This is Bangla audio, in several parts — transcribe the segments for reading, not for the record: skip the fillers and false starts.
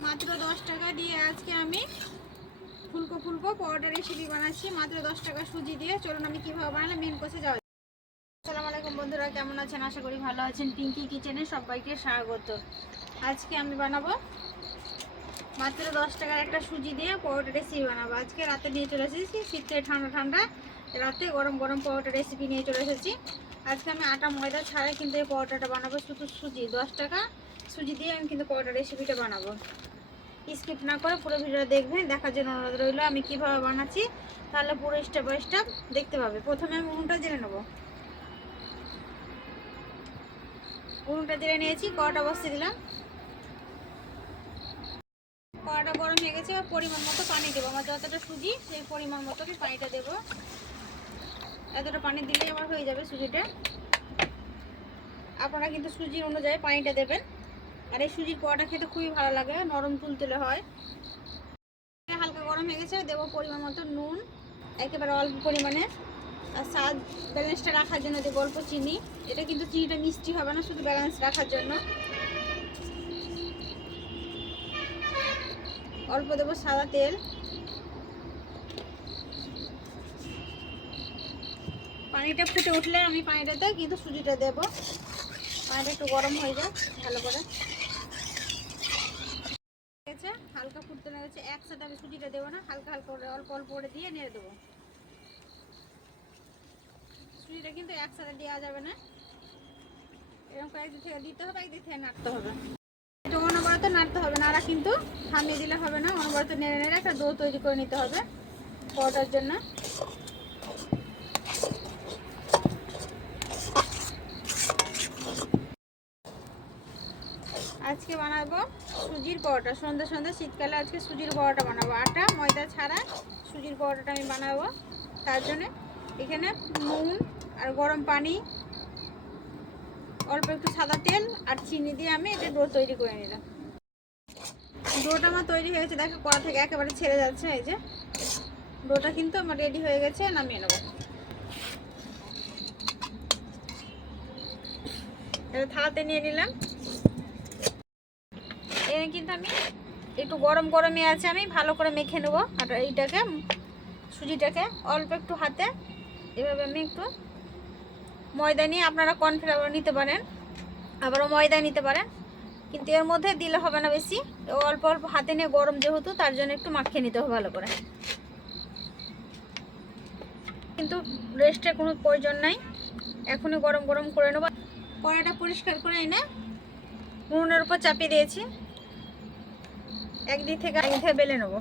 মাত্র 10 টাকা দিয়ে আজকে আমি ফুলকো ফুলকো পরোটা রেসিপি বানাচ্ছি মাত্র 10 টাকা সুজি দিয়ে। চলুন আমি কীভাবে বানালাম মেন কোর্সে যাওয়া। আসসালামু আলাইকুম বন্ধুরা, কেমন আছেন? আশা করি ভালো আছেন। পিঙ্কি কিচেনে সবাইকে স্বাগত। আজকে আমি বানাবো মাত্র 10 টাকার একটা সুজি দিয়ে পরোটা রেসিপি বানাবো। আজকে রাতে নিয়ে চলে এসেছি, শীতে ঠান্ডা ঠান্ডা রাতে গরম গরম পরোটা রেসিপি নিয়ে চলে এসেছি। আজকে আমি আটা ময়দা ছাড়াই কিন্তু এই পরোটাটা বানাবো, শুধু সুজি। 10 টাকা সুজি দিয়ে আমি কিন্তু পরোটা রেসিপিটা বানাবো। স্কিপ না করে পুরো ভিডিওটা দেখবেন, দেখার জন্য অনুরোধ রইল আমি কীভাবে বানাচ্ছি, তাহলে পুরো স্টেপ বাই স্টেপ দেখতে পাবে। প্রথমে আমি উনুনটা জেলে নেবো। উনুনটা জেলে নিয়েছি, কড়াটা বসিয়ে দিলাম। কড়াটা গরম হয়ে গেছে, পরিমাণ মতো পানি দেবো। আমার যতটা সুজি সেই পরিমাণ মতো আমি পানিটা দেবো। এতটা পানি দিলেই আমার হয়ে যাবে সুজিটা। আপনারা কিন্তু সুজির অনুযায়ী পানিটা দেবেন। আর এই সুজির পরোটা খেতে খুবই ভালো লাগে, নরম তুলতুলে হয়। হালকা গরম হয়ে গেছে, দেবো পরিমাণ মতো নুন, একেবারে অল্প পরিমাণে। আর স্বাদ ব্যালেন্সটা রাখার জন্য দেবো অল্প চিনি। এটা কিন্তু চিনিটা মিষ্টি হবে না, শুধু ব্যালেন্স রাখার জন্য। অল্প দেবো সাদা তেল। পানিটা ফুটে উঠলে আমি পানিটাতে কিন্তু সুজিটা দেবো। পানিটা একটু গরম হয়ে যায় ভালো করে। হালকা ফুটতে লেগেছে, একসাথে আমি সুজিটা দেবো না, হালকা হালকা করে অল্প অল্প করে দিয়ে নেড়ে দেবো। সুজিটা কিন্তু একসাথে দেওয়া যাবে না, এরকম কয়েকদিন থেকে দিতে হবে, একদিন থেকে নাড়তে হবে। এটা অনবরত নাড়তে হবে, নাড়া কিন্তু থামিয়ে দিলে হবে না। অনবরত নেড়ে নেড়ে একটা ডো তৈরি করে নিতে হবে পরোটার জন্য। আজকে বানাবো সুজির পরোটা। সন্ধ্যে সন্ধ্যে শীতকালে আজকে সুজির পরোটা বানাবো। আটা ময়দা ছাড়া সুজির পরোটাটা আমি বানাবো। তার জন্য এখানে নুন আর গরম পানি, অল্প একটু সাদা তেল আর চিনি দিয়ে আমি এটা ডো তৈরি করে নিলাম। ডোটা আমার তৈরি হয়ে গেছে, দেখো কড়া থেকে একেবারে ছেড়ে যাচ্ছে। এই যে ডোটা কিন্তু আমার রেডি হয়ে গেছে, নামিয়ে নেবো। এটা থালাতে নিয়ে নিলাম। এখানে কিন্তু আমি একটু গরম গরমই আছে, আমি ভালো করে মেখে নেবো। আর এইটাকে সুজিটাকে অল্প একটু হাতে এভাবে আমি একটু ময়দা নিয়ে, আপনারা কর্নফ্লাওয়ার নিতে পারেন, আবারও ময়দা নিতে পারেন, কিন্তু এর মধ্যে দিলে হবে না বেশি। অল্প অল্প হাতে নিয়ে, গরম যেহেতু তার জন্য একটু মাখিয়ে নিতে হবে ভালো করে। কিন্তু রেস্টের কোনো প্রয়োজন নাই, এখনই গরম গরম করে নেবো। কড়াইটা পরিষ্কার করে এনে উনুনের উপর চাপিয়ে দিয়েছি। একদিক থেকে বেলে নেবো।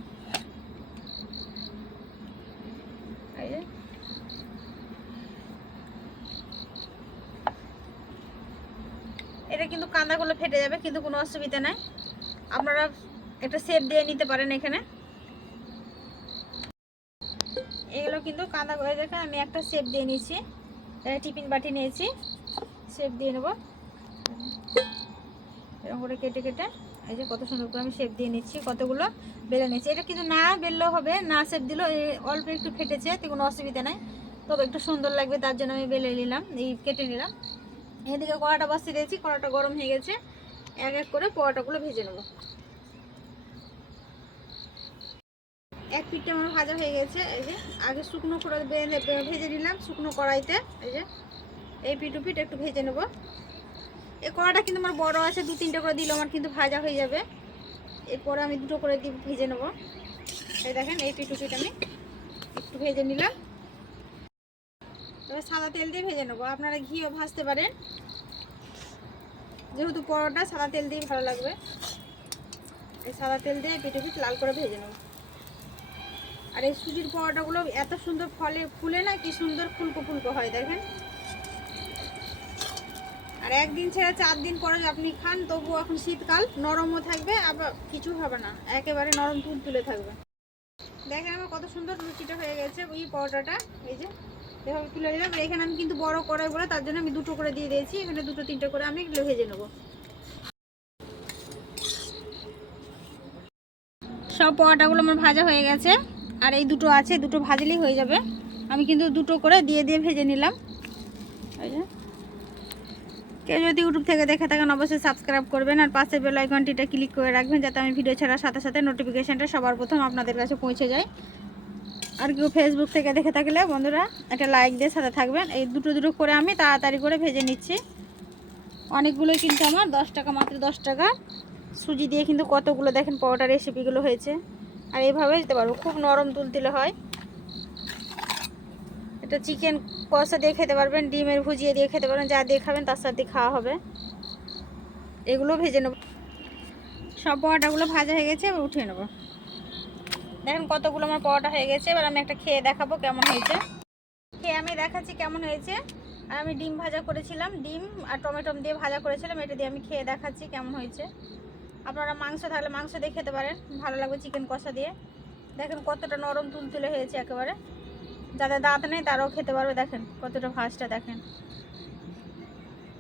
এটা কিন্তু কাঁদাগুলো ফেটে যাবে, কিন্তু কোনো অসুবিধা নাই, আপনারা একটা শেপ দিয়ে নিতে পারেন। এখানে এগুলো কিন্তু কাঁদা করে দেখে আমি একটা শেপ দিয়ে নিয়েছি। টিফিন বাটি নিয়েছি, শেপ দিয়ে নেবো এরকম করে কেটে কেটে। এই যে কত সুন্দর করে আমি শেপ দিয়ে নিচ্ছি, কতগুলো বেলে নিচ্ছি। এটা কিন্তু না বেললেও হবে, না শেপ দিলেও। অল্প একটু ফেটেছে, এতে কোনো অসুবিধা নাই, তবে একটু সুন্দর লাগবে তার জন্য আমি বেলে নিলাম, এই কেটে নিলাম। এদিকে কড়াটা বসিয়ে দিয়েছি, কড়াটা গরম হয়ে গেছে। এক এক করে পরোটাগুলো ভেজে নেব। এক পিঠটা আমার ভাজা হয়ে গেছে। এই যে আগে শুকনো করে ভেজে নিলাম শুকনো কড়াইতে। এই যে এই পিঠ পিঠ একটু ভেজে নেব। এই কড়াটা কিন্তু আমার বড় আছে, 2-3টা করে দিলে আমার কিন্তু ভাজা হয়ে যাবে। এরপরে আমি 2টো করে দিয়ে ভেজে নেব। এই দেখেন এই পিঠ পিঠ আমি একটু ভেজে নিলাম। তবে সাদা তেল দিয়ে ভেজে নেবো, আপনারা ঘিও ভাজতে পারেন, যেহেতু পরোটা সাদা তেল দিয়ে ভালো লাগবে। এই সাদা তেল দিয়ে পিঠে পিঠ লাল করে ভেজে নেব। আর এই সুজির পরোটাগুলো এত সুন্দর ফুলে না, কি সুন্দর ফুলকো ফুলকো হয় দেখেন। আর একদিন ছেড়ে 4 দিন পরে আপনি খান, তবুও এখন শীতকাল, নরমও থাকবে, আবার কিছু হবে না, একেবারে নরম তুলে থাকবে। দেখেন আমার কত সুন্দর লুচিটা হয়ে গেছে এই পরোটাটা। এই যে এভাবে তুলে নিলাম। এখানে আমি কিন্তু বড় কড়াই বলে তার জন্য আমি 2টো করে দিয়ে দিয়েছি। এখানে 2-3টা করে আমি এগুলো ভেজে নেব। সব পরোটাগুলো আমার ভাজা হয়ে গেছে, আর এই 2টো আছে, 2টো ভাজলেই হয়ে যাবে। আমি কিন্তু 2টো করে দিয়ে ভেজে নিলাম। এই যে কেউ যদি ইউটিউব থেকে দেখে থাকেন অবশ্যই সাবস্ক্রাইব করবেন আর পাশের বেল আইকনটিটা ক্লিক করে রাখবেন যাতে আমি ভিডিও ছাড়ার সাথে সাথে নোটিফিকেশানটা সবার প্রথম আপনাদের কাছে পৌঁছে যায়। আর কেউ ফেসবুক থেকে দেখে থাকলে বন্ধুরা একটা লাইক দিয়ে সাথে থাকবেন। এই দুটো দুটো করে আমি তাড়াতাড়ি করে ভেজে নিচ্ছি। অনেকগুলোই কিন্তু আমার 10 টাকা, মাত্র 10 টাকা সুজি দিয়ে কিন্তু কতগুলো দেখেন পরোটা রেসিপিগুলো হয়েছে। আর এইভাবে দিতে পারবো, খুব নরম তুলতুলে হয়। এটা চিকেন কষা দিয়ে খেতে পারবেন, ডিমের ভুজিয়ে দিয়ে খেতে পারবেন, যা দিয়ে খাবেন তার সাথে খাওয়া হবে। এগুলো ভেজে নেব। সব পরোটাগুলো ভাজা হয়ে গেছে, এবার উঠিয়ে নেব। দেখেন কতগুলো আমার পরোটা হয়ে গেছে। এবার আমি একটা খেয়ে দেখাবো কেমন হয়েছে। খেয়ে আমি দেখাচ্ছি কেমন হয়েছে। আর আমি ডিম ভাজা করেছিলাম, ডিম আর টমেটো দিয়ে ভাজা করেছিলাম, এটা দিয়ে আমি খেয়ে দেখাচ্ছি কেমন হয়েছে। আপনারা মাংস থাকলে মাংস দিয়ে খেতে পারেন, ভালো লাগবে চিকেন কষা দিয়ে। দেখেন কতটা নরম তুলতুলে হয়েছে একেবারে, যাদের দাঁত নেই তারাও খেতে পারবে। দেখেন কতটা ভাঁজটা দেখেন।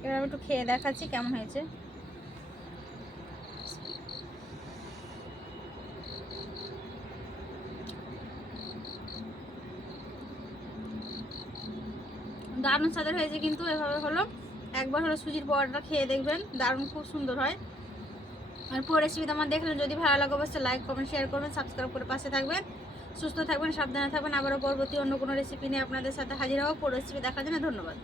এবার আমি একটু খেয়ে দেখাচ্ছি কেমন হয়েছে। দারুণ স্বাদের হয়েছে কিন্তু, এভাবে হলো একবার হলো সুজির পরোটা খেয়ে দেখবেন, দারুণ খুব সুন্দর হয়। আর পুরো রেসিপিটা আমার দেখলেন, যদি ভালো লাগে অবশ্যই লাইক কমেন্ট শেয়ার করবেন, সাবস্ক্রাইব করে পাশে থাকবেন। সুস্থ থাকবেন, সাবধানে থাকবেন। আবারও পরবর্তী অন্য কোনো রেসিপি নিয়ে আপনাদের সাথে হাজির হবো। পুরো রেসিপি দেখার জন্য ধন্যবাদ।